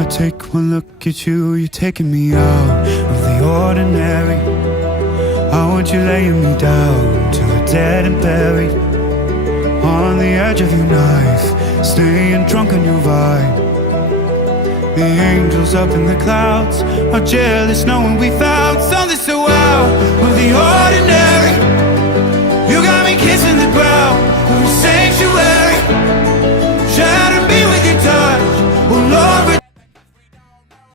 I take one look at you, you're taking me out of the ordinary. I want you laying me down to a dead and buried, on the edge of your knife, staying drunk on your vibe. The angels up in the clouds are jealous knowing we found something so out of the ordinary. You got me kissing the ground, we're